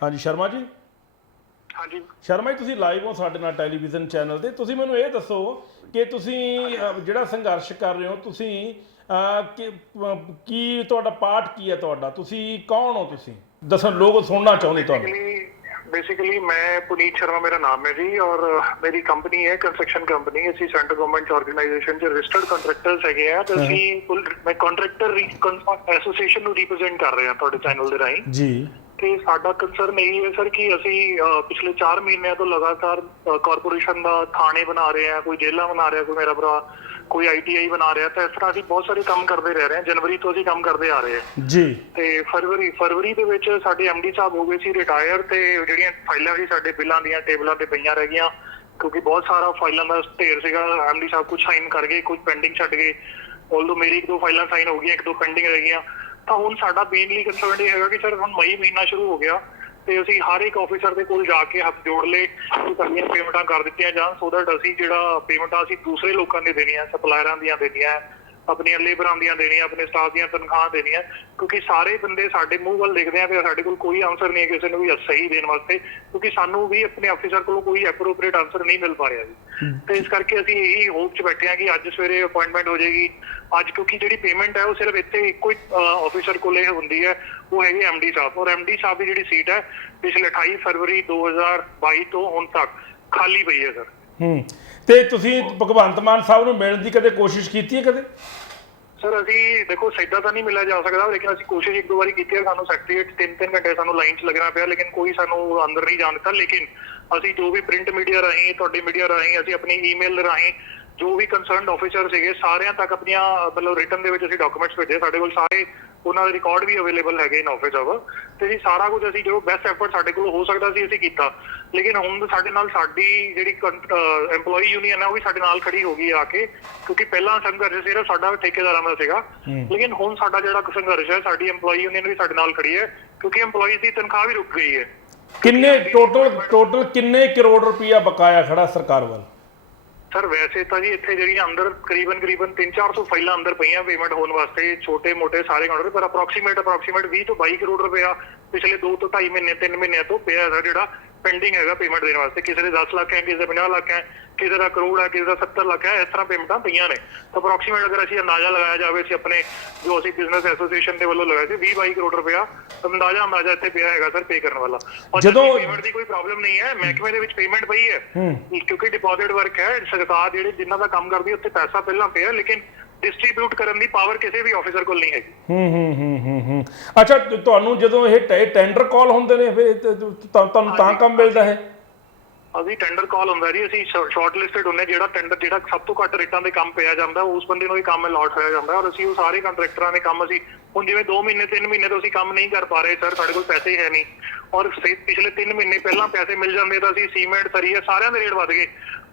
हाँ जी शर्मा जी। हाँ जी शर्मा जी ਤੁਸੀਂ ਲਾਈਵ ਹੋ ਸਾਡੇ ਨਾਲ ਟੈਲੀਵਿਜ਼ਨ ਚੈਨਲ ਤੇ। ਤੁਸੀਂ ਮੈਨੂੰ ਇਹ ਦੱਸੋ ਕਿ ਤੁਸੀਂ ਜਿਹੜਾ ਸੰਘਰਸ਼ ਕਰ ਰਹੇ ਹੋ ਤੁਸੀਂ ਕੀ ਤੁਹਾਡਾ ਪਾਰਟ ਕੀ ਹੈ, ਤੁਹਾਡਾ ਤੁਸੀਂ ਕੌਣ ਹੋ, ਤੁਸੀਂ ਦੱਸੋ, ਲੋਕ ਸੁਣਨਾ ਚਾਹੁੰਦੇ ਤੁਹਾਨੂੰ। बेसिकली मैं पुनीत शर्मा मेरा नाम है जी, और मेरी कंपनी है कंस्ट्रक्शन कंपनी। ਅਸੀਂ ਸੈਂਟਰ ਗਵਰਨਮੈਂਟ ਆਰਗੇਨਾਈਜੇਸ਼ਨ ਚ ਰਜਿਸਟਰਡ ਕੰਟਰੈਕਟਰਸ ਹੈਗੇ ਆ ਤੇ ਅਸੀਂ ਮੈਂ ਕੰਟਰੈਕਟਰ ਐਸੋਸੀਏਸ਼ਨ ਨੂੰ ਰਿਪਰੈਜ਼ੈਂਟ ਕਰ ਰਹੇ ਹਾਂ ਤੁਹਾਡੇ ਚੈਨਲ ਦੇ ਰਾਹੀਂ ਜੀ। ਤੇ ਸਾਡਾ ਕੰਸਰਨ ਇਹ ਹੈ ਸਰ ਕਿ ਅਸੀਂ ਪਿਛਲੇ 4 ਮਹੀਨਿਆਂ ਤੋਂ ਲਗਾਤਾਰ ਕਾਰਪੋਰੇਸ਼ਨ ਦਾ ਥਾਣੇ ਬਣਾ ਰਹੇ ਹਾਂ, ਕੋਈ ਜੇਲਾਂ ਬਣਾ ਰਿਹਾ, ਕੋਈ ਮੇਰਾ ਭਰਾ ਕੋਈ ITI ਬਣਾ ਰਿਹਾ, ਤਾਂ ਇਸ ਤਰ੍ਹਾਂ ਅਸੀਂ ਬਹੁਤ ਸਾਰੇ ਕੰਮ ਕਰਦੇ ਰਹਿ ਰਹੇ ਹਾਂ। ਜਨਵਰੀ ਤੋਂ ਅਸੀਂ ਕੰਮ ਕਰਦੇ ਆ ਰਹੇ ਹਾਂ ਜੀ। ਤੇ ਫਰਵਰੀ ਦੇ ਵਿੱਚ ਸਾਡੇ MD ਸਾਹਿਬ ਹੋ ਗਏ ਸੀ ਰਿਟਾਇਰ, ਤੇ ਜਿਹੜੀਆਂ ਫਾਈਲਾਂ ਸੀ ਸਾਡੇ ਬਿੱਲਾਂ ਦੀਆਂ ਟੇਬਲਾਂ ਤੇ ਪਈਆਂ ਰਹਿ ਗਈਆਂ, ਕਿਉਂਕਿ ਬਹੁਤ ਸਾਰਾ ਫਾਈਲਾਂ ਦਾ ਢੇਰ ਸੀਗਾ। MD ਸਾਹਿਬ ਕੁਝ ਸਾਈਨ ਕਰ ਗਏ, ਕੁਝ ਪੈਂਡਿੰਗ ਛੱਡ ਗਏ। ਆਲਦੋ ਮੇਰੀ 1-2 ਫਾਈਲਾਂ ਸਾਈਨ ਹੋ ਗਈਆਂ, 1-2 ਪੈਂਡਿੰਗ ਰਹਿ ਗਈਆਂ। ਤਾਂ ਹੁਣ ਸਾਡਾ ਮੇਨਲੀ ਕੰਸਰਨ ਇਹ ਹੈਗਾ ਕਿ ਸਰ ਹੁਣ ਮਈ ਮਹੀਨਾ ਸ਼ੁਰੂ ਹੋ ਗਿਆ ਤੇ ਅਸੀਂ ਹਰ ਇੱਕ ਆਫੀਸਰ ਦੇ ਕੋਲ ਜਾ ਕੇ ਹੱਥ ਜੋੜ ਲਏ ਕਿ ਸਾਡੀਆਂ ਪੇਮੈਂਟਾਂ ਕਰ ਦਿੱਤੀਆਂ ਜਾਣ, ਸੋ ਦੈਟ ਅਸੀਂ ਜਿਹੜਾ ਪੇਮੈਂਟਾਂ ਅਸੀਂ ਦੂਸਰੇ ਲੋਕਾਂ ਦੇ ਦੇਣੀਆਂ, ਸਪਲਾਇਰਾਂ ਦੀਆਂ ਦੇਣੀਆਂ, ਆਪਣੀਆਂ ਲੇਬਰਾਂ ਦੀਆਂ ਦੇਣੀਆਂ, ਆਪਣੇ ਸਟਾਫ ਦੀਆਂ ਤਨਖਾਹਾਂ ਦੇਣੀਆਂ, ਕਿਉਂਕਿ ਸਾਰੇ ਬੰਦੇ ਸਾਡੇ ਮੂੰਹ ਵੱਲ ਦੇਖਦੇ ਆ ਤੇ ਸਾਡੇ ਕੋਲ ਕੋਈ ਆਨਸਰ ਨਹੀਂ ਹੈ ਕਿਸੇ ਨੂੰ ਵੀ ਸਹੀ ਦੇਣ ਵਾਸਤੇ, ਕਿਉਂਕਿ ਸਾਨੂੰ ਵੀ ਆਪਣੇ ਆਫੀਸਰ ਕੋਲੋਂ ਕੋਈ ਐਪਰੋਪਰੀਏਟ ਆਨਸਰ ਨਹੀਂ ਮਿਲ ਪਾ ਰਿਹਾ ਜੀ। ਤੇ ਇਸ ਕਰਕੇ ਅਸੀਂ ਇਹੀ ਹੋਪ 'ਚ ਬੈਠੇ ਹਾਂ ਕਿ ਅੱਜ ਸਵੇਰੇ ਅਪਾਇੰਟਮੈਂਟ ਹੋ ਜਾਏਗੀ ਅੱਜ, ਕਿਉਂਕਿ ਜਿਹੜੀ ਪੇਮੈਂਟ ਹੈ ਉਹ ਸਿਰਫ ਇੱਥੇ ਇੱਕੋ ਹੀ ਆਫੀਸਰ ਕੋਲੇ ਹੁੰਦੀ ਹੈ, ਉਹ ਹੈਗੀ MD ਸਾਹਿਬ। ਔਰ MD ਸਾਹਿਬ ਦੀ ਜਿਹੜੀ ਸੀਟ ਹੈ ਪਿਛਲੇ 28 ਫਰਵਰੀ 2022 ਤੋਂ ਹੁਣ ਤੱਕ ਖਾਲੀ ਪਈ ਹੈ ਸਰ। ਤੇ ਤੁਸੀਂ ਭਗਵੰਤ ਮਾਨ ਸਾਹਿਬ ਨੂੰ ਮਿਲਣ ਦੀ ਕਦੇ ਕੋਸ਼ਿਸ਼ ਕੀਤੀ ਹੈ ਕਦੇ? ਸਰ ਅਸੀਂ ਦੇਖੋ ਸਿੱਧਾ ਤਾਂ ਨਹੀਂ ਮਿਲਿਆ ਜਾ ਸਕਦਾ, ਲੇਕਿਨ ਅਸੀਂ ਕੋਸ਼ਿਸ਼ 1-2 ਵਾਰੀ ਕੀਤੀ ਹੈ। ਸਾਨੂੰ ਸੈਕਟਰੀਏਟ 3-3 ਘੰਟੇ ਸਾਨੂੰ ਲਾਈਨ 'ਚ ਲੱਗਣਾ ਪਿਆ, ਲੇਕਿਨ ਕੋਈ ਸਾਨੂੰ ਅੰਦਰ ਨਹੀਂ ਜਾਣ ਦਿੱਤਾ। ਲੇਕਿਨ ਅਸੀਂ ਜੋ ਵੀ ਪ੍ਰਿੰਟ ਮੀਡੀਆ ਰਾਹੀਂ, ਤੁਹਾਡੀ ਮੀਡੀਆ ਰਾਹੀਂ, ਅਸੀਂ ਆਪਣੀ ਈਮੇਲ ਰਾਹੀਂ ਜੋ ਵੀ ਕੰਸਰਨਡ ਆਫੀਸਰ ਸੀਗੇ ਸਾਰਿਆਂ ਤੱਕ ਆਪਣੀਆਂ ਮਤਲਬ ਰਿਟਨ ਦੇ ਵਿੱਚ ਅਸੀਂ ਡਾਕੂਮੈਂਟਸ ਭੇਜੇ। ਸਾਡੇ ਕੋਲ ਸਾਰੇ ਉਹਨਾਂ ਦੇ ਰਿਕਾਰਡ ਵੀ ਅਵੇਲੇਬਲ ਹੈਗੇ ਇਨ ਆਫਿਸ ਆਵਰ, ਤੇ ਜੀ ਸਾਰਾ ਕੁਝ ਅਸੀਂ ਜੋ ਬੈਸਟ ਐਫਰਟ ਸਾਡੇ ਕੋਲ ਹੋ ਸਕਦਾ ਸੀ ਅਸੀਂ ਕੀਤਾ। ਲੇਕਿਨ ਹੁਣ ਸਾਡੇ ਨਾਲ ਸਾਡੀ ਜਿਹੜੀ EMPLOYEE ਯੂਨੀਅਨ ਹੈ ਉਹ ਵੀ ਸਾਡੇ ਨਾਲ ਖੜੀ ਹੋ ਗਈ ਆ ਕੇ, ਕਿਉਂਕਿ ਪਹਿਲਾਂ ਸੰਘਰਸ਼ ਸਿਰਫ ਸਾਡਾ ਠੇਕੇਦਾਰਾਂ ਦਾ ਸੀਗਾ, ਲੇਕਿਨ ਹੁਣ ਸਾਡਾ ਜਿਹੜਾ ਸੰਘਰਸ਼ ਹੈ ਸਾਡੀ EMPLOYEE ਯੂਨੀਅਨ ਵੀ ਸਾਡੇ ਨਾਲ ਖੜੀ ਹੈ, ਕਿਉਂਕਿ EMPLOYEES ਦੀ ਤਨਖਾਹ ਵੀ ਰੁਕ ਗਈ ਹੈ। ਕਿੰਨੇ ਟੋਟਲ ਕਿੰਨੇ ਕਰੋੜ ਰੁਪਇਆ ਬਕਾਇਆ ਖੜਾ ਸਰਕਾਰ ਵੱਲ? ਸਰ ਵੈਸੇ ਤਾਂ ਜੀ ਇੱਥੇ ਜਿਹੜੀਆਂ ਅੰਦਰ ਕਰੀਬਨ 300-400 ਫਾਈਲਾਂ ਅੰਦਰ ਪਈਆਂ ਪੇਮੈਂਟ ਹੋਣ ਵਾਸਤੇ, ਛੋਟੇ ਮੋਟੇ ਸਾਰੇ ਕਾਊਂਟਰ, ਪਰ ਅਪਰੋਕਸੀਮੇਟ 20 ਤੋਂ 22 ਕਰੋੜ ਰੁਪਇਆ ਪਿਛਲੇ 2 ਤੋਂ 2.5 ਮਹੀਨੇ 3 ਮਹੀਨਿਆਂ ਤੋਂ ਪਿਆ ਹੈ ਜਿਹੜਾ ਪੈਂਡਿੰਗ ਹੈਗਾ ਪੇਮੈਂਟ ਦੇਣ ਵਾਸਤੇ। ਕਿਸੇ ਦੇ 10 ਲੱਖ ਹੈ, ਕਿਸੇ ਦੇ 50 ਲੱਖ ਹੈ, ਕਿਸੇ ਦਾ ਕਰੋੜ ਹੈ, ਕਿਸੇ ਦਾ 70 ਲੱਖ ਹੈ, ਇਸ ਤਰ੍ਹਾਂ ਪੇਮੈਂਟਾਂ ਪਈਆਂ ਨੇ। ਤਾਂ ਅਪਰੋਕਸੀਮੇਟ ਅਗਰ ਅਸੀਂ ਅੰਦਾਜ਼ਾ ਲਗਾਇਆ ਜਾਵੇ, ਅਸੀਂ ਆਪਣੇ ਜੋ ਅਸੀਂ ਬਿਜ਼ਨਸ ਐਸੋਸੀਏਸ਼ਨ ਦੇ ਵੱਲੋਂ ਲਗਾਇਆ ਸੀ 20-22 ਕਰੋੜ ਰੁਪਇਆ ਅੰਦਾਜ਼ਾ ਇੱਥੇ ਪਿਆ ਹੈਗਾ ਸਰ ਪੇ ਕਰਨ ਵਾਲਾ। ਔਰ ਜਦੋਂ ਪੇਮੈਂਟ ਦੀ ਕੋਈ ਪ੍ਰੋਬਲਮ ਨਹੀਂ ਹੈ, ਮਹਿਕਮੇ ਦੇ ਵਿੱਚ ਪੇਮੈਂਟ ਪਈ ਹੈ ਕਿਉਂਕਿ ਡਿਪੋਜ਼ਿਟ ਵਰਕ ਹੈ। ਸਰਕਾਰ ਜਿਹੜੇ ਜਿਨ੍ਹਾਂ ਦਾ ਕੰਮ ਕਰਦੀ ਉੱਥੇ ਪੈਸਾ ਪਹਿਲਾਂ ਪਿਆ, ਲੇਕਿਨ ਡਿਸਟ੍ਰੀਬਿਊਟ ਕਰਨ ਦੀ ਪਾਵਰ ਕਿਸੇ ਵੀ ਆਫੀਸਰ ਕੋਲ ਨਹੀਂ ਹੈਗੀ। ਅੱਛਾ, ਤੁਹਾਨੂੰ ਜਦੋਂ ਇਹ ਟੈਂਡਰ ਕਾਲ ਹੁੰਦੇ ਨੇ ਫਿਰ ਤੁਹਾਨੂੰ ਤਾਂ ਕੰਮ ਮਿਲਦਾ ਹੈ? ਅਸੀਂ ਟੈਂਡਰ ਕਾਲ ਹੁੰਦਾ ਜੀ, ਅਸੀਂ ਸ਼ਾਰਟ ਲਿਸਟਡ ਹੁੰਦੇ, ਜਿਹੜਾ ਟੈਂਡਰ ਜਿਹੜਾ ਸਭ ਤੋਂ ਘੱਟ ਰੇਟਾਂ ਦੇ ਕੰਮ ਪਿਆ ਜਾਂਦਾ ਉਸ ਬੰਦੇ ਨੂੰ ਹੀ ਕੰਮ ਅਲਾਟ ਹੋਇਆ ਜਾਂਦਾ, ਔਰ ਅਸੀਂ ਉਹ ਸਾਰੇ ਕੰਟਰੈਕਟਰਾਂ ਦੇ ਕੰਮ ਅਸੀਂ ਹੁਣ ਜਿਵੇਂ 2 ਮਹੀਨੇ 3 ਮਹੀਨੇ ਤੋਂ ਅਸੀਂ ਕੰਮ ਨਹੀਂ ਕਰ ਪਾ ਰਹੇ ਸਰ, ਸਾਡੇ ਕੋਲ ਪੈਸੇ ਹੈ ਨਹੀਂ, ਔਰ ਪਿਛਲੇ 3 ਮਹੀਨੇ ਪਹਿਲਾਂ ਪੈਸੇ ਮਿਲ ਜਾਂਦੇ ਤਾਂ ਅਸੀਂ ਸੀਮੈਂਟ ਸਰੀਆ ਸਾਰਿਆਂ ਦੇ ਰੇਟ ਵੱਧ ਗਏ।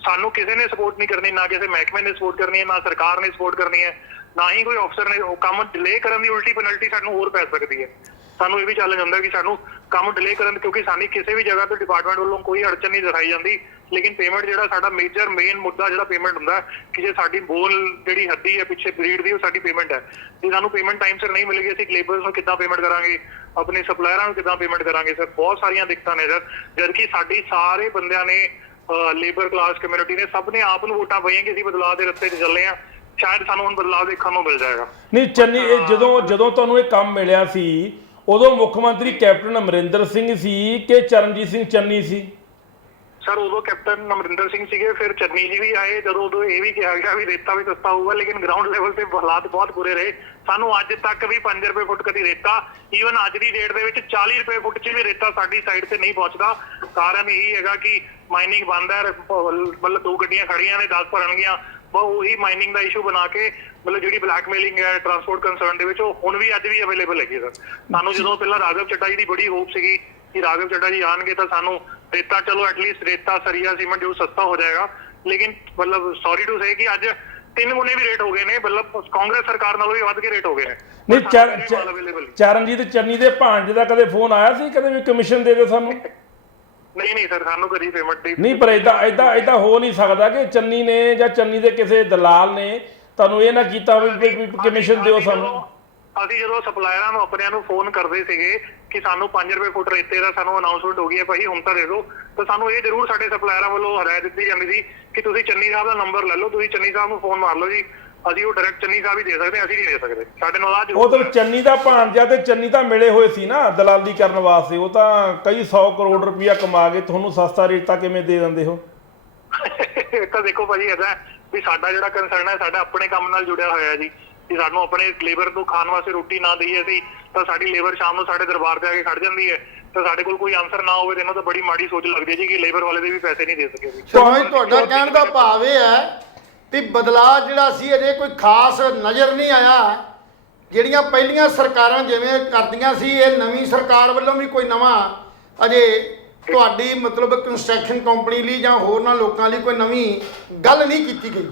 ਸਾਨੂੰ ਕਿਸੇ ਨੇ ਸਪੋਰਟ ਨਹੀਂ ਕਰਨੀ, ਨਾ ਕਿਸੇ ਮਹਿਕਮੇ ਨੇ ਸਪੋਰਟ ਕਰਨੀ ਹੈ, ਨਾ ਸਰਕਾਰ ਨੇ ਸਪੋਰਟ ਕਰਨੀ ਹੈ, ਨਾ ਹੀ ਕੋਈ ਅਫਸਰ ਨੇ। ਉਹ ਕੰਮ ਡਿਲੇ ਕਰਨ ਦੀ ਉਲਟੀ ਪੈਨਲਟੀ ਸਾਨੂੰ ਹੋਰ ਪੈ ਸਕਦੀ ਹੈ। ਸਾਨੂੰ ਇਹ ਵੀ ਚੈਲੰਜ ਹੁੰਦਾ ਕਿ ਸਾਨੂੰ ਕੰਮ ਡਿਲੇ ਕਰਨ, ਕਿਉਂਕਿ ਸਾਨੂੰ ਕਿਸੇ ਵੀ ਜਗ੍ਹਾ ਤੇ ਡਿਪਾਰਟਮੈਂਟ ਵੱਲੋਂ ਕੋਈ ਅੜਚਨ ਨਹੀਂ ਦਿਖਾਈ ਜਾਂਦੀ, ਲੇਕਿਨ ਪੇਮੈਂਟ ਜਿਹੜਾ ਸਾਡਾ ਮੇਨ ਮੁੱਦਾ ਜਿਹੜਾ ਪੇਮੈਂਟ ਹੁੰਦਾ ਕਿ ਜੇ ਸਾਡੀ ਬੋਲ ਜਿਹੜੀ ਹੱਡੀ ਹੈ ਪਿੱਛੇ ਬਰੀਡ ਦੀ ਉਹ ਸਾਡੀ ਪੇਮੈਂਟ ਹੈ, ਜੇ ਸਾਨੂੰ ਪੇਮੈਂਟ ਟਾਈਮ ਸਿਰ ਨਹੀਂ ਮਿਲੇਗੀ ਅਸੀਂ ਲੇਬਰਸ ਨੂੰ ਕਿੱਦਾਂ ਪੇਮੈਂਟ ਕਰਾਂਗੇ, ਆਪਣੇ ਸਪਲਾਇਰਾਂ ਨੂੰ ਕਿੱਦਾਂ ਪੇਮੈਂਟ ਕਰਾਂਗੇ ਸਰ। ਬਹੁਤ ਸਾਰੀਆਂ ਦਿੱਕਤਾਂ ਨੇ ਸਰ, ਜਦਕਿ ਸਾਡੀ ਸਾਰੇ ਬੰਦਿਆਂ ਨੇ ਲੇਬਰ ਕਲਾਸ ਕਮਿਊਨਿਟੀ ਨੇ ਸਭ ਨੇ ਆਪ ਨੂੰ ਵੋਟਾਂ ਪਾਈਆਂ ਕਿ ਅਸੀਂ ਬਦਲਾਅ ਦੇ ਰਸਤੇ 'ਚ ਚੱਲੇ ਹਾਂ, ਸ਼ਾਇਦ ਸਾਨੂੰ ਹੁਣ ਬਦਲਾਅ ਦੇਖਣ ਨੂੰ ਮਿਲ ਜਾਏਗਾ। ਨਹੀਂ ਚੰਨੀ, ਜਦੋਂ ਤੁਹਾਨੂੰ ਇਹ ਕੰਮ ਮਿਲਿਆ ਸੀ ਉਦੋਂ ਮੁੱਖ ਮੰਤਰੀ ਕੈਪਟਨ ਅਮਰਿੰਦਰ ਸਿੰਘ ਸੀ ਕਿ ਚਰਨਜੀਤ ਸਿੰਘ ਚੰਨੀ ਸੀ? ਸਰ ਉਦੋਂ ਕੈਪਟਨ ਅਮਰਿੰਦਰ ਸਿੰਘ ਸੀਗੇ, ਫਿਰ ਚੰਨੀ ਜੀ ਵੀ ਆਏ, ਜਦੋਂ ਉਦੋਂ ਇਹ ਵੀ ਕਿਹਾ ਗਿਆ ਵੀ ਰੇਤਾ ਵੀ ਸਸਤਾ ਹੋਊਗਾ, ਲੇਕਿਨ ਗਰਾਊਂਡ ਲੈਵਲ ਤੇ ਹਾਲਾਤ ਬਹੁਤ ਬੁਰੇ ਰਹੇ। ਸਾਨੂੰ ਅੱਜ ਤੱਕ ਵੀ 5 ਰੁਪਏ ਫੁੱਟ ਕਦੀ ਰੇਤਾ, ਈਵਨ ਅੱਜ ਦੀ ਡੇਟ ਦੇ ਵਿੱਚ 40 ਰੁਪਏ ਫੁੱਟ 'ਚ ਵੀ ਰੇਤਾ ਸਾਡੀ ਸਾਈਡ ਤੇ ਨਹੀਂ ਪਹੁੰਚਦਾ। ਕਾਰਨ ਇਹੀ ਹੈਗਾ ਕਿ ਮਾਈਨਿੰਗ ਬੰਦ ਹੈ, ਮਤਲਬ 2 ਗੱਡੀਆਂ ਖੜੀਆਂ ਨੇ 10 ਭਰਨਗੀਆਂ, ਉਹੀ ਮਾਈਨਿੰਗ ਦਾ ਇਸ਼ੂ ਬਣਾ ਕੇ ਮਤਲਬ ਜਿਹੜੀ ਬਲੈਕਮੇਲਿੰਗ ਹੈ ਟਰਾਂਸਪੋਰਟ ਕੰਸਰਨ ਦੇ ਵਿੱਚ ਉਹ ਹੁਣ ਵੀ ਅੱਜ ਵੀ ਅਵੇਲੇਬਲ ਹੈਗੀ ਸਰ। ਸਾਨੂੰ ਜਦੋਂ ਪਹਿਲਾਂ ਰਾਘਵ ਚੱਡਾ ਜੀ ਦੀ ਬੜੀ ਹੋਪ ਸੀਗੀ ਕਿ ਰਾਘਵ ਚੱਡਾ ਜੀ ਆਣਗੇ ਤਾਂ ਸਾਨੂੰ ਰੇਤਾ, ਚਲੋ ਐਟਲੀਸਟ ਰੇਤਾ ਸਰੀਆ ਸੀਮੈਂਟ ਜੋ ਸਸਤਾ ਹੋ ਜਾਏਗਾ, ਲੇਕਿਨ ਮਤਲਬ ਸੌਰੀ ਟੂ ਸੇ ਕਿ ਅੱਜ 3 ਗੁਣੇ ਵੀ ਰੇਟ ਹੋ ਗਏ ਨੇ, ਮਤਲਬ ਕਾਂਗਰਸ ਸਰਕਾਰ ਨਾਲੋਂ ਵੀ ਵੱਧ ਕੇ ਰੇਟ ਹੋ ਗਏ ਨੇ। ਨਹੀਂ ਚਰਨਜੀਤ ਚੰਨੀ ਦੇ ਭਾਂਜੇ ਦਾ ਕਦੇ ਫੋਨ ਆਇਆ ਸੀ ਕਦੇ ਵੀ ਕਮਿਸ਼ਨ ਦੇ ਦਿਓ ਸਾਨੂੰ? ਨਹੀਂ ਸਰ, ਸਾਨੂੰ ਕਦੀ ਪੇਮੈਂਟ ਨਹੀਂ, ਪਰ ਏਦਾਂ ਹੋ ਨਹੀਂ ਸਕਦਾ ਕਿ ਚੰਨੀ ਨੇ ਜਾਂ ਚੰਨੀ ਦੇ ਕਿਸੇ ਦਲਾਲ ਨੇ ਤੁਹਾਨੂੰ ਇਹ ਨਾ ਕੀਤਾ ਵੀ ਕਮਿਸ਼ਨ ਦਿਓ ਸਾਨੂੰ। ਅਸੀਂ ਜਦੋਂ ਸਪਲਾਇਰਾਂ ਨੂੰ ਆਪਣਿਆਂ ਨੂੰ ਫੋਨ ਕਰਦੇ ਸੀਗੇ ਕਿ ਸਾਨੂੰ 5 ਰੁਪਏ ਫੁੱਟ ਰੇਤੇ ਦਾ ਸਾਨੂੰ ਅਨਾਉਂਸਮੈਂਟ ਹੋ ਗਈ ਹੈ ਭਾਈ ਹੁਣ ਤਾਂ ਦੇ ਦਿਓ, ਤਾਂ ਸਾਨੂੰ ਇਹ ਜ਼ਰੂਰ ਸਾਡੇ ਸਪਲਾਇਰਾਂ ਵੱਲੋਂ ਹਦਾਇਤ ਦਿੱਤੀ ਜਾਂਦੀ ਸੀ ਕਿ ਤੁਸੀਂ ਚੰਨੀ ਸਾਹਿਬ ਦਾ ਨੰਬਰ ਲੈ ਲਓ, ਤੁਸੀਂ ਚੰਨੀ ਸਾਹਿਬ ਨੂੰ ਫੋਨ ਮਾਰ ਲਓ ਜੀ, ਅਸੀਂ ਉਹ ਡਾਇਰੈਕਟ ਚੰਨੀ ਸਾਹਿਬ ਹੀ ਦੇ ਸਕਦੇ, ਅਸੀਂ ਨਹੀਂ ਦੇ ਸਕਦੇ। ਸਾਡੇ ਨਾਲ ਆ ਉਹ ਤਾਂ ਚੰਨੀ ਦਾ ਭਾਣਜਾ ਤੇ ਚੰਨੀ ਤਾਂ ਮਿਲੇ ਹੋਏ ਸੀ ਨਾ ਦਲਾਲੀ ਕਰਨ ਵਾਸਤੇ, ਉਹ ਤਾਂ ਕਈ 100 ਕਰੋੜ ਰੁਪਇਆ ਕਮਾ ਕੇ ਤੁਹਾਨੂੰ ਸਸਤਾ ਰੇਟ ਤਾਂ ਕਿਵੇਂ ਦੇ ਦਿੰਦੇ ਹੋ? ਤਾਂ ਦੇਖੋ ਭਾਜੀ ਇਹਦਾ ਵੀ ਸਾਡਾ ਜਿਹੜਾ ਕੰਸਰਨ ਹੈ ਸਾਡਾ ਆਪਣੇ ਕੰਮ ਨਾਲ ਜੁੜਿਆ ਹੋਇਆ ਜੀ, ਕਿ ਸਾਨੂੰ ਆਪਣੇ ਲੇਬਰ ਨੂੰ ਖਾਣ ਵਾਸਤੇ ਰੋਟੀ ਨਾ ਦਈਏ ਅਸੀਂ ਤਾਂ ਸਾਡੀ ਲੇਬਰ ਸ਼ਾਮ ਨੂੰ ਸਾਡੇ ਦਰਬਾਰ ਤੇ ਆ ਕੇ ਖੜ ਜਾਂਦੀ ਹੈ, ਤਾਂ ਸਾਡੇ ਕੋਲ ਕੋਈ ਆਨਸਰ ਨਾ ਹੋਵੇ ਇਹਨਾਂ ਤਾਂ ਬੜੀ ਮਾੜੀ ਸੋਚ ਲੱਗਦੀ ਹੈ ਜੀ ਕਿ ਲੇਬਰ ਵਾਲੇ ਦੇ ਵੀ ਪੈਸੇ ਨਹੀਂ ਦੇ ਸਕੇ ਜੀ। ਤੁਹਾਡਾ ਕਹਿਣ ਦਾ ਭਾਵ ਇਹ ਹੈ ਵੀ ਬਦਲਾਅ ਜਿਹੜਾ ਸੀ ਅਜੇ ਕੋਈ ਖਾਸ ਨਜ਼ਰ ਨਹੀਂ ਆਇਆ, ਜਿਹੜੀਆਂ ਪਹਿਲੀਆਂ ਸਰਕਾਰਾਂ ਜਿਵੇਂ ਕਰਦੀਆਂ ਸੀ ਇਹ ਨਵੀਂ ਸਰਕਾਰ ਵੱਲੋਂ ਵੀ ਕੋਈ ਨਵਾਂ ਅਜੇ ਤੁਹਾਡੀ ਮਤਲਬ ਕੰਸਟਰਕਸ਼ਨ ਕੰਪਨੀ ਲਈ ਜਾਂ ਹੋਰਨਾਂ ਲੋਕਾਂ ਲਈ ਕੋਈ ਨਵੀਂ ਗੱਲ ਨਹੀਂ ਕੀਤੀ ਗਈ?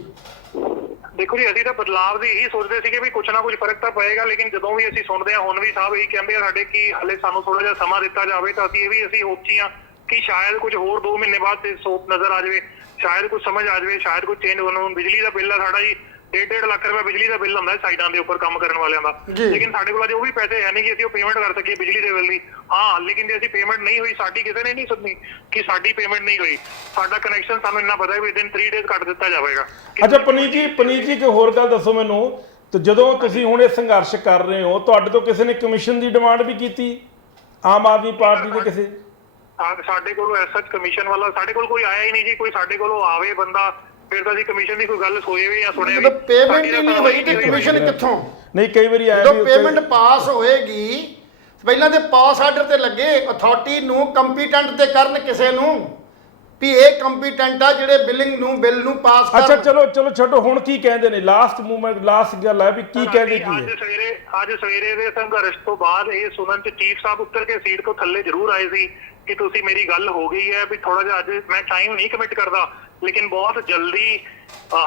ਦੇਖੋ ਜੀ ਅਸੀਂ ਤਾਂ ਬਦਲਾਵ ਦੀ ਇਹੀ ਸੋਚਦੇ ਸੀਗੇ ਵੀ ਕੁਛ ਨਾ ਕੁਛ ਫਰਕ ਤਾਂ ਪਏਗਾ, ਲੇਕਿਨ ਜਦੋਂ ਵੀ ਅਸੀਂ ਸੁਣਦੇ ਹਾਂ ਹੁਣ ਵੀ ਸਾਹਿਬ ਇਹੀ ਕਹਿੰਦੇ ਆ ਸਾਡੇ ਕਿ ਹਲੇ ਸਾਨੂੰ ਥੋੜਾ ਜਿਹਾ ਸਮਾਂ ਦਿੱਤਾ ਜਾਵੇ, ਤਾਂ ਅਸੀਂ ਹੋਪਚੀ ਹਾਂ ਕਿ ਸ਼ਾਇਦ ਕੁਝ ਹੋਰ 2 ਮਹੀਨੇ ਬਾਅਦ ਤੇ ਸੋਪ ਨਜ਼ਰ ਆ ਜਾਵੇ, ਸ਼ਾਇਦ ਕੁਝ ਸਮਝ ਆ ਜਾਵੇ, ਸ਼ਾਇਦ ਕੁਝ ਚੇਂਜ ਹੋਣ। ਬਿਜਲੀ ਦਾ ਬਿੱਲ ਆ ਸਾਡਾ ਜੀ 1.5 ਲੱਖ ਰੁਪਏ ਬਿਜਲੀ ਦਾ ਬਿੱਲ ਹੁੰਦਾ ਸਾਈਡਾਂ ਦੇ ਉੱਪਰ ਕੰਮ ਕਰਨ ਵਾਲਿਆਂ ਦਾ, ਲੇਕਿਨ ਸਾਡੇ ਕੋਲ ਅਜੇ ਉਹ ਵੀ ਪੈਸੇ ਹੈ ਨਹੀਂ ਕਿ ਅਸੀਂ ਉਹ ਪੇਮੈਂਟ ਕਰ ਸਕੀਏ ਬਿਜਲੀ ਦੇ ਬਿੱਲ ਦੀ। ਹਾਂ ਲੇਕਿਨ ਜੇ ਅਸੀਂ ਪੇਮੈਂਟ ਨਹੀਂ ਹੋਈ, ਸਾਡੀ ਕਿਸੇ ਨੇ ਨਹੀਂ ਸੁਣਨੀ ਕਿ ਸਾਡੀ ਪੇਮੈਂਟ ਨਹੀਂ ਹੋਈ, ਸਾਡਾ ਕਨੈਕਸ਼ਨ ਸਾਨੂੰ ਇੰਨਾ ਪਤਾ ਹੈ ਵੀ ਵਿਦਿਨ 3 ਡੇਜ਼ ਕੱਟ ਦਿੱਤਾ ਜਾਵੇਗਾ। ਅੱਛਾ ਪਨੀਤ ਜੀ ਇੱਕ ਹੋਰ ਗੱਲ ਦੱਸੋ ਮੈਨੂੰ, ਤੇ ਜਦੋਂ ਤੁਸੀਂ ਹੁਣ ਇਹ ਸੰਘਰਸ਼ ਕਰ ਰਹੇ ਹੋ ਤੁਹਾਡੇ ਤੋਂ ਕਿਸੇ ਨੇ ਕਮਿਸ਼ਨ ਦੀ ਡਿਮਾਂਡ ਵੀ ਕੀਤੀ ਆਮ ਆਦਮੀ ਪਾਰਟੀ ਦੇ ਕਿਸੇ? ਸਾਡੇ ਕੋਲ ਐਸਐਚ ਕਮਿਸ਼ਨ ਵਾਲਾ ਸਾਡੇ ਕੋਲ ਕੋਈ ਆਇਆ ਹੀ ਨਹੀਂ ਜੀ, ਕੋਈ ਸਾਡੇ ਕੋਲੋਂ ਆਵੇ ਬੰਦਾ ਫਿਰ ਤਾਂ ਅਸੀਂ ਕਮਿਸ਼ਨ ਦੀ ਕੋਈ ਗੱਲ ਸੋਏ ਵੀ ਜਾਂ ਸੁਣਿਆ ਵੀ। ਪੇਮੈਂਟ ਹੀ ਨਹੀਂ ਹੋਈ ਤੇ ਕਮਿਸ਼ਨ ਕਿੱਥੋਂ? ਨਹੀਂ ਕਈ ਵਾਰੀ ਆਇਆ ਜਦੋਂ ਪੇਮੈਂਟ ਪਾਸ ਹੋਏਗੀ ਪਹਿਲਾਂ ਤੇ ਪਾਸ ਆਰਡਰ ਤੇ ਲੱਗੇ, ਅਥਾਰਟੀ ਨੂੰ ਕੰਪੀਟੈਂਟ ਤੇ ਕਰਨ ਕਿਸੇ ਨੂੰ ਵੀ ਇਹ ਕੰਪੀਟੈਂਟ ਆ ਜਿਹੜੇ ਬਿੱਲ ਨੂੰ ਪਾਸ ਕਰਨ। ਅੱਛਾ ਚਲੋ ਛੱਡੋ, ਹੁਣ ਕੀ ਕਹਿੰਦੇ ਨੇ ਲਾਸਟ ਗੱਲ ਹੈ ਵੀ ਕੀ ਕਹਿੰਦੇ ਕੀ ਅੱਜ ਸਵੇਰੇ ਦੇ ਸੰਘਰਸ਼ ਤੋਂ ਬਾਅਦ ਇਹ ਸੁਣਨ ਚ ਚੀਫ ਸਾਹਿਬ ਉੱਤਰ ਕੇ ਸੀਟ ਤੋਂ ਥੱਲੇ ਜ਼ਰੂਰ ਆਏ ਸੀ ਕਿ ਤੁਸੀਂ ਮੇਰੀ ਗੱਲ ਹੋ ਗਈ ਹੈ ਵੀ ਥੋੜਾ ਜਿਹਾ ਅੱਜ ਮੈਂ ਟਾਈਮ ਨਹੀਂ ਕਮਿਟ ਕਰਦਾ, ਲੇਕਿਨ ਬਹੁਤ ਜਲਦੀ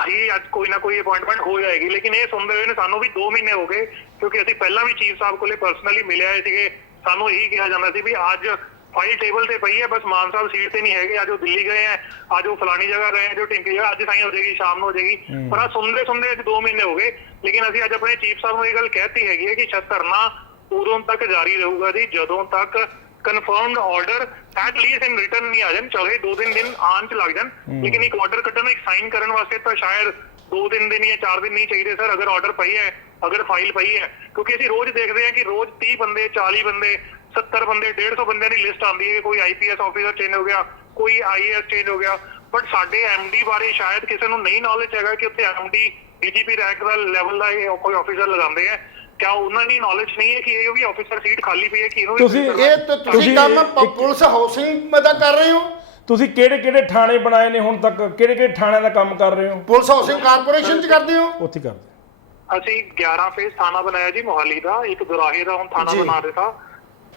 ਹੀ ਅੱਜ ਕੋਈ ਨਾ ਕੋਈ ਅਪਾਇੰਟਮੈਂਟ ਹੋ ਜਾਏਗੀ। ਲੇਕਿਨ ਇਹ ਸੁਣਦੇ ਹੋਏ ਨੇ ਸਾਨੂੰ ਵੀ 2 ਮਹੀਨੇ ਹੋ ਗਏ, ਕਿਉਂਕਿ ਅਸੀਂ ਪਹਿਲਾਂ ਵੀ ਚੀਫ ਸਾਹਿਬ ਕੋਲੇ ਪਰਸਨਲੀ ਮਿਲੇ ਆਏ ਸੀਗੇ, ਸਾਨੂੰ ਇਹੀ ਕਿਹਾ ਜਾਂਦਾ ਸੀ ਵੀ ਅੱਜ ਫਾਈਲ ਟੇਬਲ ਤੇ ਪਈ ਹੈ, ਬਸ ਮਾਨ ਸਾਹਿਬ ਸੀਟ ਤੇ ਨਹੀਂ ਹੈਗੇ, ਅੱਜ ਉਹ ਦਿੱਲੀ ਗਏ ਹੈ, ਅੱਜ ਉਹ ਫਲਾਣੀ ਜਗ੍ਹਾ ਗਏ, ਜੋ ਟਿੰਕੀ ਜਗ੍ਹਾ ਅੱਜ ਸਾਈਂ ਹੋ ਜਾਏਗੀ, ਸ਼ਾਮ ਨੂੰ ਹੋ ਜਾਏਗੀ, ਪਰ ਆ ਸੁਣਦੇ ਅੱਜ 2 ਮਹੀਨੇ ਹੋ ਗਏ। ਲੇਕਿਨ ਅਸੀਂ ਅੱਜ ਆਪਣੇ ਚੀਫ ਸਾਹਿਬ ਨੂੰ ਇਹ ਗੱਲ ਕਹਿਤੀ ਹੈਗੀ ਹੈ ਕਿ ਧਰਨਾ ਉਦੋਂ ਤੱਕ ਜਾਰੀ ਰਹੂਗਾ ਜੀ ਜਦੋਂ ਤੱਕ confirmed order at least in return ਨਹੀਂ ਆ ਜਾਣ, ਚਾਹੇ 2 ਦਿਨ ਆਉਣ ਚ ਲੱਗ ਜਾਣ, ਲੇਕਿਨ ਇੱਕ ਆਰਡਰ ਕੱਢਣ ਇੱਕ ਸਾਈਨ ਕਰਨ ਵਾਸਤੇ ਤਾਂ ਸ਼ਾਇਦ 2 ਦਿਨ ਜਾਂ 4 ਦਿਨ ਨਹੀਂ ਚਾਹੀਦੇ ਸਰ, ਅਗਰ ਆਰਡਰ ਪਈ ਹੈ, ਅਗਰ ਫਾਈਲ ਪਈ ਹੈ, ਕਿਉਂਕਿ ਅਸੀਂ ਰੋਜ਼ ਦੇਖਦੇ ਹਾਂ ਕਿ ਰੋਜ਼ 30 ਬੰਦੇ 40 ਬੰਦੇ 70 ਬੰਦੇ 150 ਬੰਦਿਆਂ ਦੀ ਲਿਸਟ ਆਉਂਦੀ ਹੈ, ਕੋਈ ਆਈਪੀਐਸ ਆਫੀਸਰ ਚੇਂਜ ਹੋ ਗਿਆ, ਕੋਈ ਆਈਏਐਸ ਚੇਂਜ ਹੋ ਗਿਆ, ਬਟ ਸਾਡੇ ਐਮਡੀ ਬਾਰੇ ਸ਼ਾਇਦ ਕਿਸੇ ਨੂੰ ਨਹੀਂ ਨੌਲੇਜ ਹੈਗਾ ਕਿ ਉੱਥੇ ਐਮਡੀ ਡੀਜੀਪੀ ਰੈਂਕ ਦਾ ਲੈਵਲ ਦਾ ਇਹ ਕੋਈ ਆਫੀਸਰ ਲਗਾਉਂਦੇ ਆ, ਕਿਆ ਉਹਨਾਂ ਦੀ ਨੌਲੇਜ ਨਹੀਂ ਹੈ ਕਿ ਇਹ ਵੀ ਆਫੀਸਰ ਸੀਟ ਖਾਲੀ ਪਈ ਹੈ ਕਿ ਇਹਨੂੰ ਤੁਸੀਂ ਕੰਮ ਪੁਲਿਸ ਹਾਊਸਿੰਗ ਦਾ ਕਰ ਰਹੇ ਹੋ? ਤੁਸੀਂ ਕਿਹੜੇ ਥਾਣੇ ਬਣਾਏ ਨੇ ਹੁਣ ਤੱਕ, ਕਿਹੜੇ ਥਾਣਿਆਂ ਦਾ ਕੰਮ ਕਰ ਰਹੇ ਹੋ? ਪੁਲਿਸ ਹਾਊਸਿੰਗ ਕਾਰਪੋਰੇਸ਼ਨ ਚ ਕਰਦੇ ਹੋ? ਉੱਥੇ ਕਰਦੇ ਅਸੀਂ 11 ਫੇਜ਼ ਥਾਣਾ ਬਣਾਇਆ ਜੀ ਮੋਹਾਲੀ ਦਾ, ਇੱਕ ਦੁਰਾਹੇ ਦਾ ਹੁਣ ਥਾਣਾ ਬਣਾ ਦਿੱਤਾ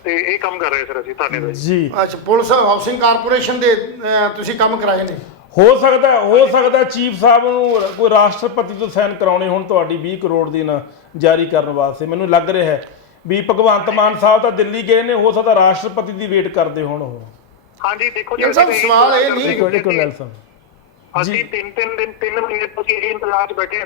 ਤੇ ਇਹ ਕੰਮ ਕਰ ਰਹੇ ਸਰ ਅਸੀਂ ਥਾਣੇ ਦਾ ਜੀ। ਅੱਛਾ ਪੁਲਿਸ ਹਾਊਸਿੰਗ ਕਾਰਪੋਰੇਸ਼ਨ ਦੇ ਤੁਸੀਂ ਕੰਮ ਕਰਾਏ ਨੇ? ਹੋ ਸਕਦਾ ਚੀਫ ਸਾਹਿਬ ਨੂੰ ਕੋਈ ਰਾਸ਼ਟਰਪਤੀ ਤੋਂ ਸਾਈਨ ਕਰਾਉਣੇ ਹੁਣ ਤੁਹਾਡੀ 20 ਕਰੋੜ ਦੀ ਨਾ ਜਾਰੀ ਕਰਨ ਵਾਸਤੇ। ਮੈਨੂੰ ਲੱਗ ਰਿਹਾ ਹੈ ਵੀ ਭਗਵੰਤ ਮਾਨ ਸਾਹਿਬ ਤਾਂ ਦਿੱਲੀ ਗਏ ਨੇ, ਹੋ ਸਕਦਾ ਰਾਸ਼ਟਰਪਤੀ ਦੀ ਵੇਟ ਕਰਦੇ ਹੋਣ ਉਹ। ਹਾਂਜੀ ਦੇਖੋ ਜੀ ਸਵਾਲ ਇਹ ਨਹੀਂ ਅਸੀਂ 3 ਮਹੀਨੇ ਤੋਂ ਇਹ ਇੰਤਜ਼ਾਰ 'ਚ ਬੈਠੇ ਹਾਂ,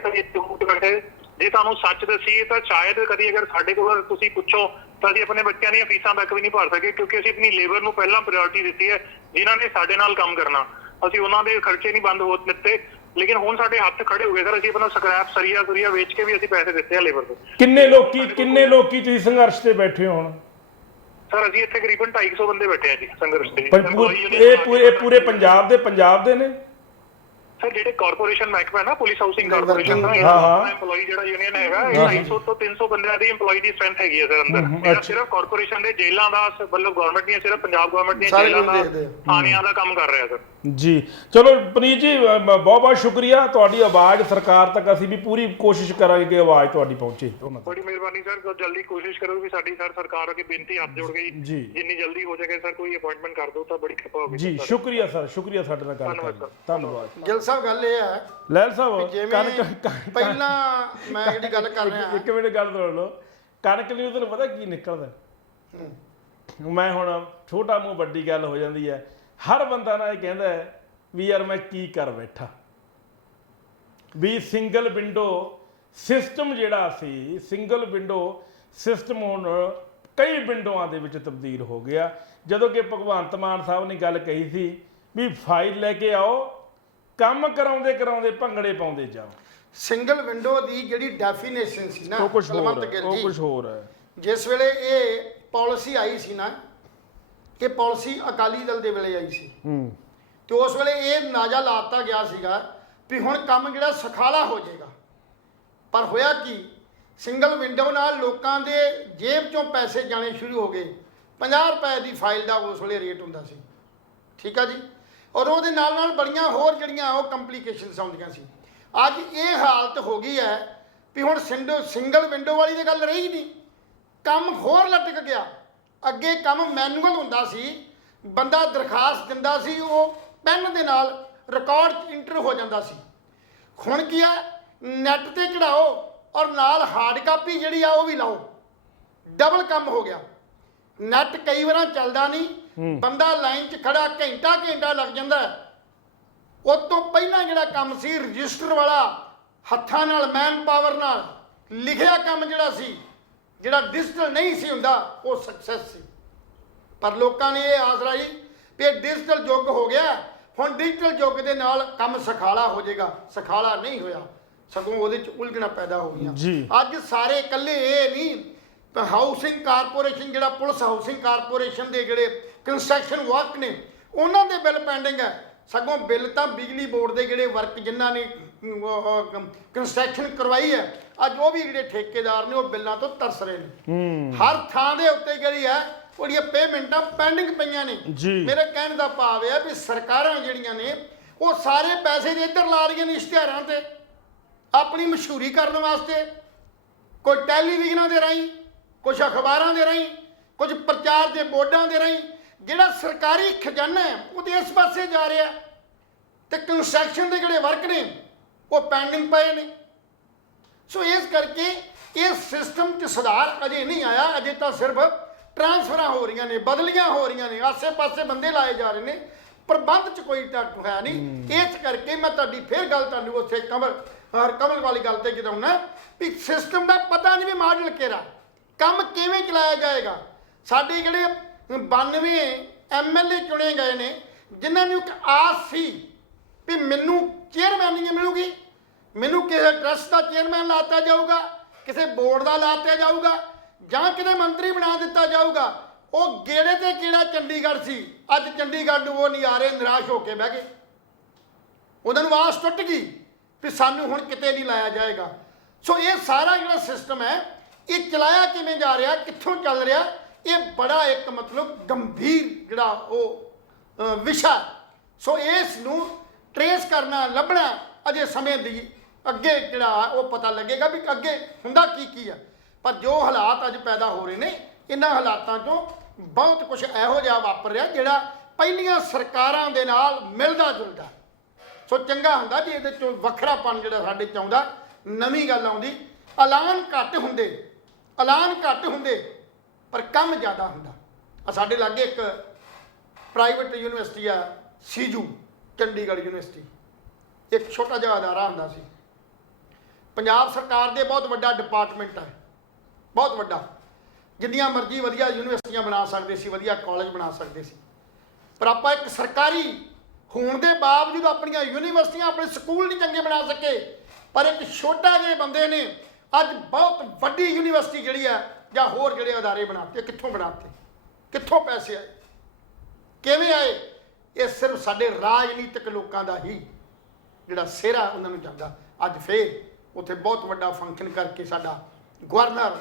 ਬੈਠੇ ਜੇ ਤੁਹਾਨੂੰ ਸੱਚ ਦੱਸੀਏ ਤਾਂ ਸ਼ਾਇਦ ਕਦੀ ਅਗਰ ਸਾਡੇ ਕੋਲ ਤੁਸੀਂ ਪੁੱਛੋ ਤਾਂ ਅਸੀਂ ਆਪਣੇ ਬੱਚਿਆਂ ਦੀਆਂ ਫੀਸਾਂ ਤੱਕ ਵੀ ਨਹੀਂ ਭਰ ਸਕੇ, ਕਿਉਂਕਿ ਅਸੀਂ ਆਪਣੀ ਲੇਬਰ ਨੂੰ ਪਹਿਲਾਂ ਪ੍ਰਾਇੋਰਟੀ ਦਿੱਤੀ ਹੈ, ਜਿਨ੍ਹਾਂ ਨੇ ਸਾਡੇ ਨਾਲ ਕੰਮ ਕਰਨਾ, ਅਸੀਂ ਉਹਨਾਂ ਦੇ ਖਰਚੇ ਨਹੀਂ ਬੰਦ ਹੋ ਦਿੱਤੇ। ਲੇਕਿਨ ਹੁਣ ਸਾਡੇ ਹੱਥ ਖੜੇ ਹੋ ਗਏ ਸਰ, ਅਸੀਂ ਆਪਣਾ ਸਕ੍ਰੈਪ ਸਰੀਆ ਵੇਚ ਕੇ ਵੀ ਅਸੀਂ ਪੈਸੇ ਦਿੱਤੇ ਆ ਲੇਬਰ ਤੋਂ। ਕਿੰਨੇ ਲੋਕੀ ਤੁਸੀਂ ਸੰਘਰਸ਼ ਤੇ ਬੈਠੇ ਹੋ ਹੁਣ? ਸਰ ਅਸੀਂ ਇੱਥੇ ਤਕਰੀਬਨ 250 ਬੰਦੇ ਬੈਠੇ ਆ ਜੀ ਸੰਘਰਸ਼ ਤੇ। ਇਹ ਪੂਰੇ ਪੰਜਾਬ ਦੇ ਨੇ ਸਰ, ਜਿਹੜੇ ਕਾਰਪੋਰੇਸ਼ਨ ਮਹਿਕਮਾ ਹੈ ਨਾ ਪੁਲਿਸ ਹਾਊਸਿੰਗ ਕਾਰਪੋਰੇਸ਼ਨ ਦਾ EMPLOYE ਜਿਹੜਾ ਯੂਨੀਅਨ ਹੈਗਾ, 250 ਤੋਂ 300 ਬੰਦਿਆਂ ਦੀ EMPLOYE ਦੀ ਸਟਰੈਂਥ ਹੈਗੀ ਹੈ ਸਰ ਅੰਦਰ। ਇਹ ਸਿਰਫ ਕਾਰਪੋਰੇਸ਼ਨ ਦੇ ਜੇਲ੍ਹਾਂ ਦਾ ਮਤਲਬ ਗਵਰਨਮੈਂਟ ਦੀਆਂ ਸਿਰਫ ਪੰਜਾਬ ਗਵਰਨਮੈਂਟ ਦੀਆਂ ਜੇਲ੍ਹਾਂ ਦਾ ਥਾਣਿਆਂ ਦਾ ਕੰਮ ਕਰ ਰਿਹਾ ਸਰ ਜੀ। ਚਲੋ ਪਨੀਤ ਜੀ ਬਹੁਤ ਸ਼ੁਕਰੀਆ, ਤੁਹਾਡੀ ਆਵਾਜ਼ ਸਰਕਾਰ ਤੱਕ ਅਸੀਂ ਵੀ ਪੂਰੀ ਕੋਸ਼ਿਸ਼ ਕਰਾਂਗੇ ਕਿ ਆਵਾਜ਼ ਤੁਹਾਡੀ ਪਹੁੰਚੇ। ਬੜੀ ਮਿਹਰਬਾਨੀ ਸਰ, ਜਲਦੀ ਕੋਸ਼ਿਸ਼ ਕਰੋ ਵੀ ਸਾਡੀ ਸਰਕਾਰ ਅੱਗੇ ਬੇਨਤੀ ਹੱਥ ਜੋੜ ਗਈ, ਜਿੰਨੀ ਜਲਦੀ ਹੋ ਜਾਵੇ ਸਰ ਕੋਈ ਅਪਾਇੰਟਮੈਂਟ ਕਰ ਦਿਓ ਤਾਂ ਬੜੀ ਕਿਰਪਾ ਹੋਵੇਗੀ ਜੀ। ਸ਼ੁਕਰੀਆ ਸਰ, ਸ਼ੁਕਰੀਆ ਸਾਡੇ ਨਾਲ ਗੱਲ ਕਰਨ ਦਾ, ਧੰਨਵਾਦ। ਗਿੱਲ ਸਾਹਿਬ ਗੱਲ ਇਹ ਹੈ ਲੈਲ ਸਾਹਿਬ ਪਹਿਲਾਂ ਮੈਂ ਜਿਹੜੀ ਗੱਲ ਕਰ ਰਿਹਾ, ਇੱਕ ਮਿੰਟ ਗੱਲ ਸੁਣ ਲਓ। ਕਣਕ ਲਈ ਤੁਹਾਨੂੰ ਪਤਾ ਕੀ ਨਿਕਲਦਾ, ਮੈਂ ਹੁਣ ਛੋਟਾ ਮੂੰਹ ਵੱਡੀ ਗੱਲ ਹੋ ਜਾਂਦੀ ਹੈ, ਹਰ ਬੰਦਾ ਨਾ ਇਹ ਕਹਿੰਦਾ ਵੀ ਯਾਰ ਮੈਂ ਕੀ ਕਰ ਬੈਠਾ, ਵੀ ਸਿੰਗਲ ਵਿੰਡੋ ਸਿਸਟਮ ਜਿਹੜਾ ਸੀ, ਸਿੰਗਲ ਵਿੰਡੋ ਸਿਸਟਮ ਹੁਣ ਕਈ ਵਿੰਡੋਆਂ ਦੇ ਵਿੱਚ ਤਬਦੀਲ ਹੋ ਗਿਆ। ਜਦੋਂ ਕਿ ਭਗਵੰਤ ਮਾਨ ਸਾਹਿਬ ਨੇ ਗੱਲ ਕਹੀ ਸੀ ਵੀ ਫਾਈਲ ਲੈ ਕੇ ਆਓ, ਕੰਮ ਕਰਾਉਂਦੇ ਕਰਾਉਂਦੇ ਭੰਗੜੇ ਪਾਉਂਦੇ ਜਾਓ। ਸਿੰਗਲ ਵਿੰਡੋ ਦੀ ਜਿਹੜੀ ਡੈਫੀਨੇਸ਼ਨ ਸੀ ਨਾ ਉਹ ਕੁਝ ਹੋਰ ਕੁਲਵੰਤ ਹੈ, ਗਿੱਲ ਉਹ ਜੀ, ਕੁਝ ਹੋਰ ਹੈ। ਜਿਸ ਵੇਲੇ ਇਹ ਪਾਲਿਸੀ ਆਈ ਸੀ ਨਾ, ਇਹ ਪਾਲਿਸੀ ਅਕਾਲੀ ਦਲ ਦੇ ਵੇਲੇ ਆਈ ਸੀ ਤੇ ਉਸ ਵੇਲੇ ਇਹ ਅੰਦਾਜ਼ਾ ਲਾਤਾ ਗਿਆ ਸੀਗਾ ਵੀ ਹੁਣ ਕੰਮ ਜਿਹੜਾ ਸੁਖਾਲਾ ਹੋ ਜਾਏਗਾ। ਪਰ ਹੋਇਆ ਕੀ, ਸਿੰਗਲ ਵਿੰਡੋ ਨਾਲ ਲੋਕਾਂ ਦੇ ਜੇਬ ਚੋਂ ਪੈਸੇ ਜਾਣੇ ਸ਼ੁਰੂ ਹੋ ਗਏ। 50 ਰੁਪਏ ਦੀ ਫਾਈਲ ਦਾ ਉਸ ਵੇਲੇ ਰੇਟ ਹੁੰਦਾ ਸੀ, ਠੀਕ ਆ ਜੀ। ਔਰ ਉਹਦੇ ਨਾਲ ਨਾਲ ਬੜੀਆਂ ਹੋਰ ਜਿਹੜੀਆਂ ਉਹ ਕੰਪਲੀਕੇਸ਼ਨਸ ਆਉਂਦੀਆਂ ਸੀ। ਅੱਜ ਇਹ ਹਾਲਤ ਹੋ ਗਈ ਹੈ ਵੀ ਹੁਣ ਸਿੰਗਲ ਵਿੰਡੋ ਵਾਲੀ ਤਾਂ ਗੱਲ ਰਹੀ ਨਹੀਂ, ਕੰਮ ਹੋਰ ਲਟਕ ਗਿਆ। ਅੱਗੇ ਕੰਮ ਮੈਨੂਅਲ ਹੁੰਦਾ ਸੀ, ਬੰਦਾ ਦਰਖਾਸਤ ਦਿੰਦਾ ਸੀ, ਉਹ ਪੈਨ ਦੇ ਨਾਲ ਰਿਕਾਰਡ ਇੰਟਰ ਹੋ ਜਾਂਦਾ ਸੀ। ਹੁਣ ਕੀ ਆ, ਨੈਟ ਤੇ ਚੜਾਓ ਔਰ ਨਾਲ ਹਾਰਡ ਕਾਪੀ ਜਿਹੜੀ ਆ ਉਹ ਵੀ ਲਾਓ, ਡਬਲ ਕੰਮ ਹੋ ਗਿਆ। ਨੈਟ ਕਈ ਵਾਰਾਂ ਚੱਲਦਾ ਨਹੀਂ, ਬੰਦਾ ਲਾਈਨ 'ਚ ਖੜਾ ਘੰਟਾ ਲੱਗ ਜਾਂਦਾ। ਉਹ ਤੋਂ ਪਹਿਲਾਂ ਜਿਹੜਾ ਕੰਮ ਸੀ ਰਜਿਸਟਰ ਵਾਲਾ, ਹੱਥਾਂ ਨਾਲ ਮੈਨ ਪਾਵਰ ਨਾਲ ਲਿਖਿਆ ਕੰਮ ਜਿਹੜਾ ਸੀ, ਜਿਹੜਾ ਡਿਜੀਟਲ ਨਹੀਂ ਸੀ ਹੁੰਦਾ, ਉਹ ਸਕਸੈਸ ਸੀ। ਪਰ ਲੋਕਾਂ ਨੇ ਇਹ ਆਸ ਲਾਈ ਵੀ ਇਹ ਡਿਜੀਟਲ ਯੁੱਗ ਹੋ ਗਿਆ, ਹੁਣ ਡਿਜੀਟਲ ਯੁੱਗ ਦੇ ਨਾਲ ਕੰਮ ਸੁਖਾਲਾ ਹੋ ਜਾਏਗਾ। ਸੁਖਾਲਾ ਨਹੀਂ ਹੋਇਆ, ਸਗੋਂ ਉਹਦੇ 'ਚ ਉਲਝਣਾ ਪੈਦਾ ਹੋ ਗਈਆਂ। ਅੱਜ ਸਾਰੇ ਇਕੱਲੇ ਇਹ ਨਹੀਂ, ਹਾਊਸਿੰਗ ਕਾਰਪੋਰੇਸ਼ਨ ਜਿਹੜਾ ਪੁਲਿਸ ਹਾਊਸਿੰਗ ਕਾਰਪੋਰੇਸ਼ਨ ਦੇ ਜਿਹੜੇ ਕੰਸਟਰਕਸ਼ਨ ਵਰਕ ਨੇ ਉਹਨਾਂ ਦੇ ਬਿੱਲ ਪੈਂਡਿੰਗ ਹੈ। ਸਗੋਂ ਬਿੱਲ ਤਾਂ ਬਿਜਲੀ ਬੋਰਡ ਦੇ ਜਿਹੜੇ ਵਰਕ ਜਿਨ੍ਹਾਂ ਨੇ ਕੰਸਟਰਕਸ਼ਨ ਕਰਵਾਈ ਹੈ, ਅੱਜ ਉਹ ਵੀ ਜਿਹੜੇ ਠੇਕੇਦਾਰ ਨੇ ਉਹ ਬਿੱਲਾਂ ਤੋਂ ਤਰਸ ਰਹੇ ਨੇ। ਹਰ ਥਾਂ ਦੇ ਉੱਤੇ ਜਿਹੜੀ ਹੈ ਉਹਦੀਆਂ ਪੇਮੈਂਟਾਂ ਪੈਂਡਿੰਗ ਪਈਆਂ ਨੇ। ਮੇਰੇ ਕਹਿਣ ਦਾ ਭਾਵ ਹੈ ਵੀ ਸਰਕਾਰਾਂ ਜਿਹੜੀਆਂ ਨੇ ਉਹ ਸਾਰੇ ਪੈਸੇ ਦੇ ਇੱਧਰ ਲਾ ਰਹੀਆਂ ਨੇ ਇਸ਼ਤਿਹਾਰਾਂ ਤੇ, ਆਪਣੀ ਮਸ਼ਹੂਰੀ ਕਰਨ ਵਾਸਤੇ। ਕੋਈ ਟੈਲੀਵਿਜ਼ਨਾਂ ਦੇ ਰਾਹੀਂ, ਕੁਝ ਅਖਬਾਰਾਂ ਦੇ ਰਾਹੀਂ, ਕੁਝ ਪ੍ਰਚਾਰ ਦੇ ਬੋਰਡਾਂ ਦੇ ਰਾਹੀਂ। ਜਿਹੜਾ ਸਰਕਾਰੀ ਖਜ਼ਾਨਾ ਹੈ ਉਹ ਤੇ ਇਸ ਪਾਸੇ ਜਾ ਰਿਹਾ ਤੇ ਕੰਸਟਰਕਸ਼ਨ ਦੇ ਜਿਹੜੇ ਵਰਕ ਨੇ ਉਹ ਪੈਂਡਿੰਗ ਪਏ ਨੇ। ਸੋ ਇਸ ਕਰਕੇ ਇਹ ਸਿਸਟਮ 'ਚ ਸੁਧਾਰ ਅਜੇ ਨਹੀਂ ਆਇਆ। ਅਜੇ ਤਾਂ ਸਿਰਫ ਟ੍ਰਾਂਸਫਰਾਂ ਹੋ ਰਹੀਆਂ ਨੇ, ਬਦਲੀਆਂ ਹੋ ਰਹੀਆਂ ਨੇ, ਆਸੇ-ਪਾਸੇ ਬੰਦੇ ਲਾਏ ਜਾ ਰਹੇ ਨੇ, ਪ੍ਰਬੰਧ 'ਚ ਕੋਈ ਤੱਕ ਹੋਇਆ ਨਹੀਂ। ਇਸ ਕਰਕੇ ਮੈਂ ਤੁਹਾਡੀ ਫਿਰ ਗੱਲ ਤੁਹਾਨੂੰ ਉੱਥੇ ਕਮਲ ਵਾਲੀ ਗੱਲ ਤੇ ਜਿਦਾਉਣਾ ਵੀ ਸਿਸਟਮ ਦਾ ਪਤਾ ਨਹੀਂ ਵੀ ਮਾਡਲ ਕਿਹੜਾ, ਕੰਮ ਕਿਵੇਂ ਚਲਾਇਆ ਜਾਏਗਾ। ਸਾਡੇ ਜਿਹੜੇ 92 MLA ਚੁਣੇ ਗਏ ਨੇ, ਜਿਨ੍ਹਾਂ ਨੂੰ ਇੱਕ ਆਸ ਸੀ ਵੀ ਮੈਨੂੰ ਚੇਅਰਮੈਨਿੰਗ ਮਿਲੂਗੀ, ਮੈਨੂੰ ਕਿਸੇ ਟਰਸਟ ਦਾ ਚੇਅਰਮੈਨ ਲਾਤਾ ਜਾਊਗਾ, ਕਿਸੇ ਬੋਰਡ ਦਾ ਲਾਤਾ ਜਾਊਗਾ, ਜਾਂ ਕਿਤੇ ਮੰਤਰੀ ਬਣਾ ਦਿੱਤਾ ਜਾਊਗਾ। ਉਹ ਗੇੜੇ ਤੇ ਕਿਹੜਾ ਚੰਡੀਗੜ੍ਹ ਸੀ, ਅੱਜ ਚੰਡੀਗੜ੍ਹ ਨੂੰ ਉਹ ਨਹੀਂ ਆ ਰਹੇ, ਨਿਰਾਸ਼ ਹੋ ਕੇ ਬਹਿ ਗਏ। ਉਹਨਾਂ ਨੂੰ ਆਸ ਟੁੱਟ ਗਈ ਵੀ ਸਾਨੂੰ ਹੁਣ ਕਿਤੇ ਨਹੀਂ ਲਾਇਆ ਜਾਏਗਾ। ਸੋ ਇਹ ਸਾਰਾ ਜਿਹੜਾ ਸਿਸਟਮ ਹੈ ਇਹ ਚਲਾਇਆ ਕਿਵੇਂ ਜਾ ਰਿਹਾ, ਕਿੱਥੋਂ ਚੱਲ ਰਿਹਾ, ਇਹ ਬੜਾ ਇੱਕ ਮਤਲਬ ਗੰਭੀਰ ਜਿਹੜਾ ਉਹ ਵਿਸ਼ਾ। ਸੋ ਇਸ ਨੂੰ ਟਰੇਸ ਕਰਨਾ, ਲੱਭਣਾ ਅਜੇ ਸਮੇਂ ਦੀ ਅੱਗੇ ਜਿਹੜਾ ਉਹ ਪਤਾ ਲੱਗੇਗਾ ਵੀ ਅੱਗੇ ਹੁੰਦਾ ਕੀ ਹੈ। ਪਰ ਜੋ ਹਾਲਾਤ ਅੱਜ ਪੈਦਾ ਹੋ ਰਹੇ ਨੇ, ਇਹਨਾਂ ਹਾਲਾਤਾਂ 'ਚੋਂ ਬਹੁਤ ਕੁਝ ਇਹੋ ਜਿਹਾ ਵਾਪਰ ਰਿਹਾ ਜਿਹੜਾ ਪਹਿਲੀਆਂ ਸਰਕਾਰਾਂ ਦੇ ਨਾਲ ਮਿਲਦਾ ਜੁਲਦਾ। ਸੋ ਚੰਗਾ ਹੁੰਦਾ ਜੀ ਇਹਦੇ 'ਚੋਂ ਵੱਖਰਾਪਣ ਜਿਹੜਾ ਸਾਡੇ 'ਚ ਆਉਂਦਾ, ਨਵੀਂ ਗੱਲ ਆਉਂਦੀ। ਐਲਾਨ ਘੱਟ ਹੁੰਦੇ ਪਰ ਕੰਮ ਜ਼ਿਆਦਾ ਹੁੰਦਾ। ਸਾਡੇ ਲਾਗੇ ਇੱਕ ਪ੍ਰਾਈਵੇਟ ਯੂਨੀਵਰਸਿਟੀ ਆ, ਸੀਜੂ ਚੰਡੀਗੜ੍ਹ ਯੂਨੀਵਰਸਿਟੀ, ਇੱਕ ਛੋਟਾ ਜਿਹਾ ਅਦਾਰਾ ਹੁੰਦਾ ਸੀ। ਪੰਜਾਬ ਸਰਕਾਰ ਦੇ ਬਹੁਤ ਵੱਡਾ ਡਿਪਾਰਟਮੈਂਟ ਹੈ, ਬਹੁਤ ਵੱਡਾ, ਜਿੰਨੀਆਂ ਮਰਜ਼ੀ ਵਧੀਆ ਯੂਨੀਵਰਸਿਟੀਆਂ ਬਣਾ ਸਕਦੇ ਸੀ, ਵਧੀਆ ਕਾਲਜ ਬਣਾ ਸਕਦੇ ਸੀ। ਪਰ ਆਪਾਂ ਇੱਕ ਸਰਕਾਰੀ ਹੋਣ ਦੇ ਬਾਵਜੂਦ ਆਪਣੀਆਂ ਯੂਨੀਵਰਸਿਟੀਆਂ, ਆਪਣੇ ਸਕੂਲ ਨਹੀਂ ਚੰਗੇ ਬਣਾ ਸਕੇ। ਪਰ ਇੱਕ ਛੋਟਾ ਜਿਹੇ ਬੰਦੇ ਨੇ ਅੱਜ ਬਹੁਤ ਵੱਡੀ ਯੂਨੀਵਰਸਿਟੀ ਜਿਹੜੀ ਹੈ ਜਾਂ ਹੋਰ ਜਿਹੜੇ ਅਦਾਰੇ ਬਣਾਤੇ। ਕਿੱਥੋਂ ਬਣਾਤੇ, ਕਿੱਥੋਂ ਪੈਸੇ ਆਏ, ਕਿਵੇਂ ਆਏ? ਇਹ ਸਿਰਫ ਸਾਡੇ ਰਾਜਨੀਤਿਕ ਲੋਕਾਂ ਦਾ ਹੀ ਜਿਹੜਾ ਸਿਹਰਾ ਉਹਨਾਂ ਨੂੰ ਜਾਂਦਾ। ਅੱਜ ਫੇਰ ਉੱਥੇ ਬਹੁਤ ਵੱਡਾ ਫੰਕਸ਼ਨ ਕਰਕੇ ਸਾਡਾ ਗਵਰਨਰ,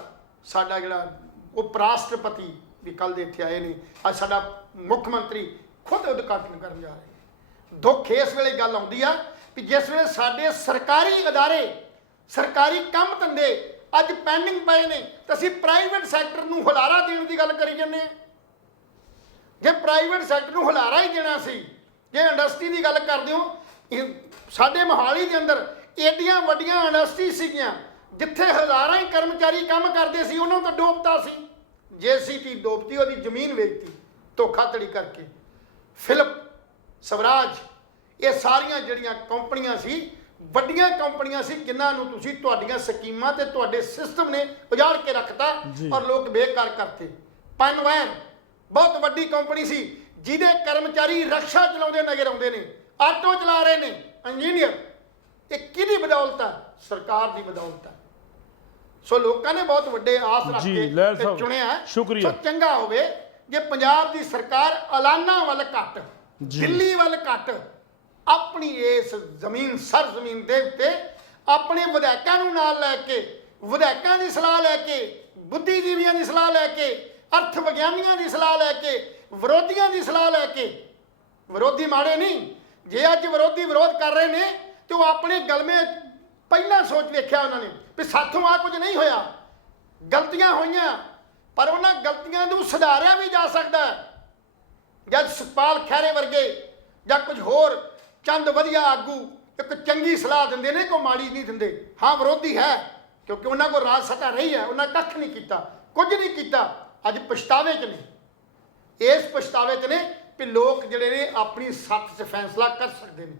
ਸਾਡਾ ਜਿਹੜਾ ਉਪ ਰਾਸ਼ਟਰਪਤੀ ਵੀ ਕੱਲ੍ਹ ਦੇ ਇੱਥੇ ਆਏ ਨੇ, ਅੱਜ ਸਾਡਾ ਮੁੱਖ ਮੰਤਰੀ ਖੁਦ ਉਦਘਾਟਨ ਕਰਨ ਜਾ ਰਹੇ ਨੇ। ਦੁੱਖ ਇਸ ਵੇਲੇ ਗੱਲ ਆਉਂਦੀ ਆ ਵੀ ਜਿਸ ਵੇਲੇ ਸਾਡੇ ਸਰਕਾਰੀ ਅਦਾਰੇ, ਸਰਕਾਰੀ ਕੰਮ ਧੰਦੇ ਅੱਜ ਪੈਂਡਿੰਗ ਪਏ ਨੇ, ਤਾਂ ਅਸੀਂ ਪ੍ਰਾਈਵੇਟ ਸੈਕਟਰ ਨੂੰ ਹੁਲਾਰਾ ਦੇਣ ਦੀ ਗੱਲ ਕਰੀ ਜਾਂਦੇ ਹਾਂ। ਜੇ ਪ੍ਰਾਈਵੇਟ ਸੈਕਟਰ ਨੂੰ ਹੁਲਾਰਾ ਹੀ ਦੇਣਾ ਸੀ, ਜੇ ਇੰਡਸਟਰੀ ਦੀ ਗੱਲ ਕਰਦੇ ਹੋ, ਸਾਡੇ ਮੋਹਾਲੀ ਦੇ ਅੰਦਰ ਏਡੀਆਂ ਵੱਡੀਆਂ ਇੰਡਸਟਰੀ ਸੀਗੀਆਂ ਜਿੱਥੇ ਹਜ਼ਾਰਾਂ ਹੀ ਕਰਮਚਾਰੀ ਕੰਮ ਕਰਦੇ ਸੀ, ਉਹਨਾਂ ਨੂੰ ਤਾਂ ਡੋਬਤਾ ਸੀ। JCT ਡੋਬਤੀ, ਉਹਦੀ ਜ਼ਮੀਨ ਵੇਚਤੀ ਧੋਖਾਧੜੀ ਕਰਕੇ। ਫਿਲਿਪ, ਸਵਰਾਜ, ਇਹ ਸਾਰੀਆਂ ਜਿਹੜੀਆਂ ਕੰਪਨੀਆਂ ਸੀ, ਵੱਡੀਆਂ ਕੰਪਨੀਆਂ ਸੀ, ਜਿਨ੍ਹਾਂ ਨੂੰ ਤੁਸੀਂ ਤੁਹਾਡੀਆਂ ਸਕੀਮਾਂ ਤੇ ਤੁਹਾਡੇ ਸਿਸਟਮ ਨੇ ਉਜਾੜ ਕੇ ਰੱਖਤਾ ਔਰ ਲੋਕ ਬੇਕਾਰ ਕਰਤੇ। ਪਨਵੈਰ ਬਹੁਤ ਵੱਡੀ ਕੰਪਨੀ ਸੀ, ਜਿਹਦੇ ਕਰਮਚਾਰੀ ਰਕਸ਼ਾ ਚਲਾਉਂਦੇ ਨਜ਼ਰ ਆਉਂਦੇ ਨੇ, ਆਟੋ ਚਲਾ ਰਹੇ ਨੇ, ਇੰਜੀਨੀਅਰ। ਇਹ ਕਿਹਦੀ ਬਦੌਲਤ ਹੈ? ਸਰਕਾਰ ਦੀ ਬਦੌਲਤ ਹੈ। ਸੋ ਲੋਕਾਂ ਨੇ ਬਹੁਤ ਵੱਡੇ ਆਸ ਰੱਖ ਜੀ, ਕੇ ਲਹਿਲ ਤੇ ਸਾਹਿਬ, ਚੁਣਿਆ ਹੈ। ਸ਼ੁਕਰੀਆ। ਸੋ ਚੰਗਾ ਹੋਵੇ ਜੇ ਪੰਜਾਬ ਦੀ ਸਰਕਾਰ ਐਲਾਨਾਂ ਵੱਲ ਘੱਟ, ਜੀ। ਦਿੱਲੀ ਵੱਲ ਘੱਟ, ਆਪਣੀ ਇਸ ਜ਼ਮੀਨ ਸਰਜ਼ਮੀਨ ਦੇ ਉੱਤੇ ਆਪਣੇ ਵਿਧਾਇਕਾਂ ਨੂੰ ਨਾਲ ਲੈ ਕੇ, ਵਿਧਾਇਕਾਂ ਦੀ ਸਲਾਹ ਲੈ ਕੇ, ਬੁੱਧੀਜੀਵੀਆਂ ਦੀ ਸਲਾਹ ਲੈ ਕੇ, ਅਰਥ ਵਿਗਿਆਨੀਆਂ ਦੀ ਸਲਾਹ ਲੈ ਕੇ, ਵਿਰੋਧੀਆਂ ਦੀ ਸਲਾਹ ਲੈ ਕੇ। ਵਿਰੋਧੀ ਮਾੜੇ ਨਹੀਂ, ਜੇ ਅੱਜ ਵਿਰੋਧੀ ਵਿਰੋਧ ਕਰ ਰਹੇ ਨੇ ਤੇ ਉਹ ਆਪਣੇ ਗਲਮੇ ਪਹਿਲਾਂ ਸੋਚ ਵੇਖਿਆ ਉਹਨਾਂ ਨੇ ਵੀ ਸਾਥੋਂ ਆ ਕੁਝ ਨਹੀਂ ਹੋਇਆ, ਗਲਤੀਆਂ ਹੋਈਆਂ, ਪਰ ਉਹਨਾਂ ਗਲਤੀਆਂ ਨੂੰ ਸੁਧਾਰਿਆ ਵੀ ਜਾ ਸਕਦਾ ਹੈ। ਜਦ ਸੁਖਪਾਲ ਖਹਿਰੇ ਵਰਗੇ ਜਾਂ ਕੁਝ ਹੋਰ ਚੰਦ ਵਧੀਆ ਆਗੂ ਇੱਕ ਚੰਗੀ ਸਲਾਹ ਦਿੰਦੇ ਨੇ, ਕੋਈ ਮਾੜੀ ਨਹੀਂ ਦਿੰਦੇ। ਹਾਂ, ਵਿਰੋਧੀ ਹੈ ਕਿਉਂਕਿ ਉਹਨਾਂ ਕੋਲ ਰਾਜ ਸੱਤਾ ਰਹੀ ਹੈ, ਉਹਨਾਂ ਕੱਖ ਨਹੀਂ ਕੀਤਾ, ਕੁਝ ਨਹੀਂ ਕੀਤਾ, ਅੱਜ ਪਛਤਾਵੇ 'ਚ ਨੇ। ਇਸ ਪਛਤਾਵੇ 'ਚ ਨੇ ਵੀ ਲੋਕ ਜਿਹੜੇ ਨੇ ਆਪਣੀ ਸੱਥ 'ਚ ਫੈਸਲਾ ਕਰ ਸਕਦੇ ਨੇ।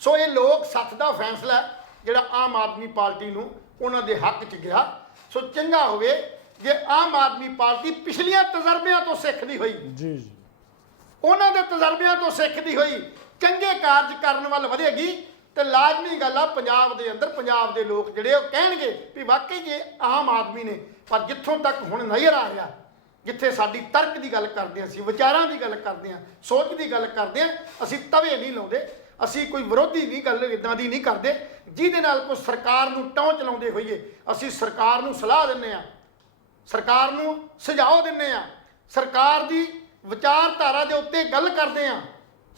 ਸੋ ਇਹ ਲੋਕ ਸੱਥ ਦਾ ਫੈਸਲਾ ਹੈ ਜਿਹੜਾ ਆਮ ਆਦਮੀ ਪਾਰਟੀ ਨੂੰ ਉਹਨਾਂ ਦੇ ਹੱਕ 'ਚ ਗਿਆ। ਸੋ ਚੰਗਾ ਹੋਵੇ ਜੇ ਆਮ ਆਦਮੀ ਪਾਰਟੀ ਪਿਛਲੀਆਂ ਤਜਰਬਿਆਂ ਤੋਂ ਸਿੱਖਦੀ ਹੋਈ, ਜੀ ਜੀ, ਉਹਨਾਂ ਦੇ ਤਜਰਬਿਆਂ ਤੋਂ ਸਿੱਖਦੀ ਹੋਈ ਚੰਗੇ ਕਾਰਜ ਕਰਨ ਵੱਲ ਵਧੇਗੀ ਤੇ ਲਾਜ਼ਮੀ ਗੱਲ ਆ ਪੰਜਾਬ ਦੇ ਅੰਦਰ ਪੰਜਾਬ ਦੇ ਲੋਕ ਜਿਹੜੇ ਉਹ ਕਹਿਣਗੇ ਵੀ ਵਾਕਈ ਜੇ ਆਮ ਆਦਮੀ ਨੇ। ਪਰ ਜਿੱਥੋਂ ਤੱਕ ਹੁਣ ਨਜ਼ਰ ਆ ਰਿਹਾ, ਜਿੱਥੇ ਸਾਡੀ ਤਰਕ ਦੀ ਗੱਲ ਕਰਦੇ ਹਾਂ, ਅਸੀਂ ਵਿਚਾਰਾਂ ਦੀ ਗੱਲ ਕਰਦੇ ਹਾਂ, ਸੋਚ ਦੀ ਗੱਲ ਕਰਦੇ ਹਾਂ, ਅਸੀਂ ਤਵੇ ਨਹੀਂ ਲਾਉਂਦੇ, ਅਸੀਂ ਕੋਈ ਵਿਰੋਧੀ ਨਹੀਂ ਗੱਲ ਇਦਾਂ ਦੀ ਨਹੀਂ ਕਰਦੇ ਜਿਹਦੇ ਨਾਲ ਕੋਈ ਸਰਕਾਰ ਨੂੰ ਟੌਂ ਚਲਾਉਂਦੇ ਹੋਈਏ। ਅਸੀਂ ਸਰਕਾਰ ਨੂੰ ਸਲਾਹ ਦਿੰਦੇ ਹਾਂ, ਸਰਕਾਰ ਨੂੰ ਸੁਝਾਅ ਦਿੰਦੇ ਹਾਂ, ਸਰਕਾਰ ਦੀ ਵਿਚਾਰਧਾਰਾ ਦੇ ਉੱਤੇ ਗੱਲ ਕਰਦੇ ਹਾਂ,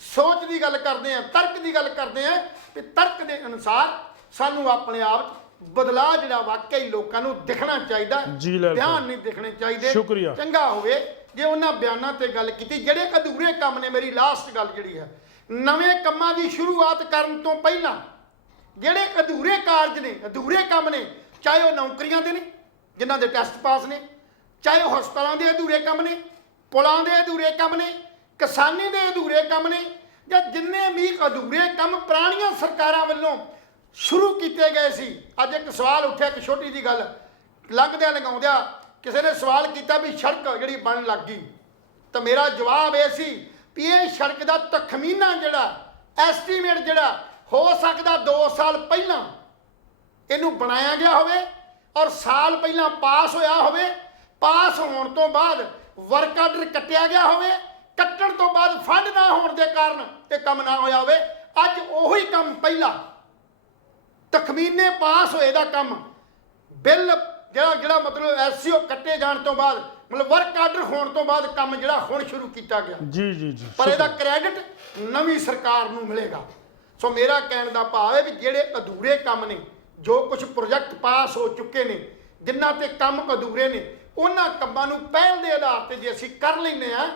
ਸੋਚ ਦੀ ਗੱਲ ਕਰਦੇ ਹਾਂ, ਤਰਕ ਦੀ ਗੱਲ ਕਰਦੇ ਹਾਂ ਕਿ ਤਰਕ ਦੇ ਅਨੁਸਾਰ ਸਾਨੂੰ ਆਪਣੇ ਆਪ 'ਚ ਬਦਲਾਅ ਜਿਹੜਾ ਵਾਕਈ ਲੋਕਾਂ ਨੂੰ ਦਿਖਣਾ ਚਾਹੀਦਾ, ਜੀ ਲੈ ਬਿਆਨ ਨਹੀਂ ਦਿਖਣੇ ਚਾਹੀਦੇ। ਸ਼ੁਕਰੀਆ। ਚੰਗਾ ਹੋਵੇ ਜੇ ਉਹਨਾਂ ਬਿਆਨਾਂ ਤੇ ਗੱਲ ਕੀਤੀ ਜਿਹੜੇ ਅਧੂਰੇ ਕੰਮ ਨੇ। ਮੇਰੀ ਲਾਸਟ ਗੱਲ ਜਿਹੜੀ ਹੈ, ਨਵੇਂ ਕੰਮਾਂ ਦੀ ਸ਼ੁਰੂਆਤ ਕਰਨ ਤੋਂ ਪਹਿਲਾਂ ਜਿਹੜੇ ਅਧੂਰੇ ਕਾਰਜ ਨੇ, ਅਧੂਰੇ ਕੰਮ ਨੇ, ਚਾਹੇ ਉਹ ਨੌਕਰੀਆਂ ਦੇ ਨੇ ਜਿਨ੍ਹਾਂ ਦੇ ਟੈਸਟ ਪਾਸ ਨੇ, ਚਾਹੇ ਉਹ ਹਸਪਤਾਲਾਂ ਦੇ ਅਧੂਰੇ ਕੰਮ ਨੇ, ਪੁਲਾਂ ਦੇ ਅਧੂਰੇ ਕੰਮ ਨੇ, ਕਿਸਾਨੀ ਦੇ ਅਧੂਰੇ ਕੰਮ ਨੇ, ਜਾਂ ਜਿੰਨੇ ਵੀ ਅਧੂਰੇ ਕੰਮ ਪੁਰਾਣੀਆਂ ਸਰਕਾਰਾਂ ਵੱਲੋਂ ਸ਼ੁਰੂ ਕੀਤੇ ਗਏ ਸੀ। ਅੱਜ ਇੱਕ ਸਵਾਲ ਉੱਠਿਆ, ਇੱਕ ਛੋਟੀ ਜਿਹੀ ਗੱਲ, ਲੰਘਦਿਆਂ ਲਗਾਉਂਦਿਆਂ ਕਿਸੇ ਨੇ ਸਵਾਲ ਕੀਤਾ ਵੀ ਸੜਕ ਜਿਹੜੀ ਬਣਨ ਲੱਗ ਗਈ, ਤਾਂ ਮੇਰਾ ਜਵਾਬ ਇਹ ਸੀ ਵੀ ਇਹ ਸੜਕ ਦਾ ਤਖਮੀਨਾ ਜਿਹੜਾ ਐਸਟੀਮੇਟ ਜਿਹੜਾ ਹੋ ਸਕਦਾ 2 ਸਾਲ ਪਹਿਲਾਂ ਇਹਨੂੰ ਬਣਾਇਆ ਗਿਆ ਹੋਵੇ ਔਰ ਸਾਲ ਪਹਿਲਾਂ ਪਾਸ ਹੋਇਆ ਹੋਵੇ, ਪਾਸ ਹੋਣ ਤੋਂ ਬਾਅਦ ਵਰਕ ਆਰਡਰ ਕੱਟਿਆ ਗਿਆ ਹੋਵੇ, ਕੱਟਣ ਤੋਂ ਬਾਅਦ ਫੰਡ ਨਾ ਹੋਣ ਦੇ ਕਾਰਨ ਇਹ ਕੰਮ ਨਾ ਹੋਇਆ ਹੋਵੇ। ਅੱਜ ਉਹੀ ਕੰਮ ਪਹਿਲਾਂ ਤਖਮੀਨੇ ਪਾਸ ਹੋਏ ਦਾ ਕੰਮ, ਬਿੱਲ ਜਿਹੜਾ ਮਤਲਬ ਐਸਸੀਓ ਕੱਟੇ ਜਾਣ ਤੋਂ ਬਾਅਦ, ਮਤਲਬ ਵਰਕ ਆਰਡਰ ਹੋਣ ਤੋਂ ਬਾਅਦ ਕੰਮ ਜਿਹੜਾ ਹੁਣ ਸ਼ੁਰੂ ਕੀਤਾ ਗਿਆ। ਜੀ ਜੀ ਜੀ, ਪਰ ਇਹਦਾ ਕ੍ਰੈਡਿਟ ਨਵੀਂ ਸਰਕਾਰ ਨੂੰ ਮਿਲੇਗਾ। ਸੋ ਮੇਰਾ ਕਹਿਣ ਦਾ ਭਾਵ ਹੈ ਵੀ ਜਿਹੜੇ ਅਧੂਰੇ ਕੰਮ ਨੇ, ਜੋ ਕੁਝ ਪ੍ਰੋਜੈਕਟ ਪਾਸ ਹੋ ਚੁੱਕੇ ਨੇ, ਜਿਨ੍ਹਾਂ ਤੇ ਕੰਮ ਅਧੂਰੇ ਨੇ, ਉਹਨਾਂ ਕੰਮਾਂ ਨੂੰ ਪਹਿਲ ਦੇ ਆਧਾਰ ਤੇ ਜੇ ਅਸੀਂ ਕਰ ਲੈਂਦੇ ਆ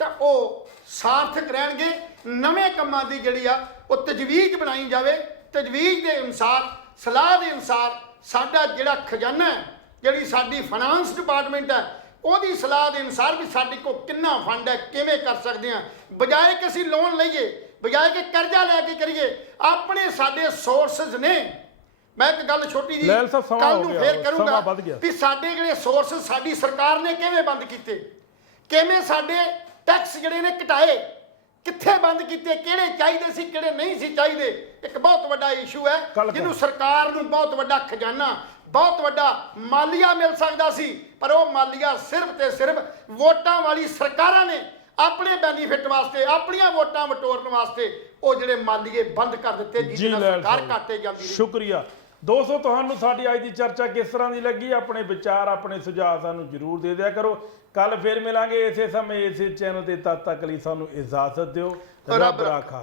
ਤਾਂ ਉਹ ਸਾਰਥਕ ਰਹਿਣਗੇ। ਨਵੇਂ ਕੰਮਾਂ ਦੀ ਜਿਹੜੀ ਆ ਉਹ ਤਜਵੀਜ਼ ਬਣਾਈ ਜਾਵੇ, ਤਜਵੀਜ਼ ਦੇ ਅਨੁਸਾਰ, ਸਲਾਹ ਦੇ ਅਨੁਸਾਰ ਸਾਡਾ ਜਿਹੜਾ ਖਜ਼ਾਨਾ ਹੈ, ਜਿਹੜੀ ਸਾਡੀ ਫਾਈਨਾਂਸ ਡਿਪਾਰਟਮੈਂਟ ਹੈ, ਉਹਦੀ ਸਲਾਹ ਦੇ ਅਨੁਸਾਰ ਵੀ ਸਾਡੇ ਕੋਲ ਕਿੰਨਾ ਫੰਡ ਹੈ, ਕਿਵੇਂ ਕਰ ਸਕਦੇ ਹਾਂ, ਬਜਾਏ ਕਿ ਅਸੀਂ ਲੋਨ ਲਈਏ, ਬਜਾਏ ਕਿ ਕਰਜ਼ਾ ਲੈ ਕੇ ਕਰੀਏ। ਆਪਣੇ ਸਾਡੇ ਸੋਰਸਸ ਨੇ। ਮੈਂ ਇੱਕ ਗੱਲ ਛੋਟੀ ਜੀ ਕੱਲ ਨੂੰ ਫੇਰ ਕਰੂੰਗਾ ਵੀ ਸਾਡੇ ਜਿਹੜੇ ਸੋਰਸਸ ਸਾਡੀ ਸਰਕਾਰ ਨੇ ਕਿਵੇਂ ਬੰਦ ਕੀਤੇ, ਕਿਵੇਂ ਸਾਡੇ ਟੈਕਸ ਜਿਹੜੇ ਨੇ ਘਟਾਏ, ਕਿੱਥੇ ਬੰਦ ਕੀਤੇ, ਕਿਹੜੇ ਚਾਹੀਦੇ ਸੀ, ਕਿਹੜੇ ਨਹੀਂ ਸੀ ਚਾਹੀਦੇ। ਇੱਕ ਬਹੁਤ ਵੱਡਾ ਇਸ਼ੂ ਹੈ ਜਿਹਨੂੰ ਸਰਕਾਰ ਨੂੰ ਬਹੁਤ ਵੱਡਾ ਖਜ਼ਾਨਾ, ਬਹੁਤ ਵੱਡਾ ਮਾਲੀਆ ਮਿਲ ਸਕਦਾ ਸੀ, ਪਰ ਉਹ ਮਾਲੀਆ ਸਿਰਫ ਤੇ ਸਿਰਫ ਵੋਟਾਂ ਵਾਲੀ ਸਰਕਾਰਾਂ ਨੇ ਆਪਣੇ ਬੈਨੀਫਿਟ ਵਾਸਤੇ, ਆਪਣੀਆਂ ਵੋਟਾਂ ਵਟੋਰਨ ਵਾਸਤੇ ਉਹ ਜਿਹੜੇ ਮਾਲੀਏ ਬੰਦ ਕਰ ਦਿੱਤੇ, ਜਿਹਦੇ ਨਾਲ ਸਰਕਾਰ ਘਾਟੇ ਜਾਂਦੀ ਰਹੀ। ਸ਼ੁਕਰੀਆ ਦੋਸਤੋ, ਤੁਹਾਨੂੰ ਸਾਡੀ ਅੱਜ ਦੀ ਚਰਚਾ ਕਿਸ ਤਰ੍ਹਾਂ ਦੀ ਲੱਗੀ? ਆਪਣੇ ਵਿਚਾਰ, ਆਪਣੇ ਸੁਝਾਅ ਸਾਨੂੰ ਜ਼ਰੂਰ ਦੇ ਦਿਆ ਕਰੋ। ਕੱਲ ਫਿਰ ਮਿਲਾਂਗੇ ਇਸੇ ਸਮੇਂ ਇਸੇ ਚੈਨਲ ਤੇ। ਤਦ ਤੱਕ ਲਈ ਸਾਨੂੰ ਇਜਾਜ਼ਤ ਦਿਓ। ਰੱਬ ਰਾਖਾ।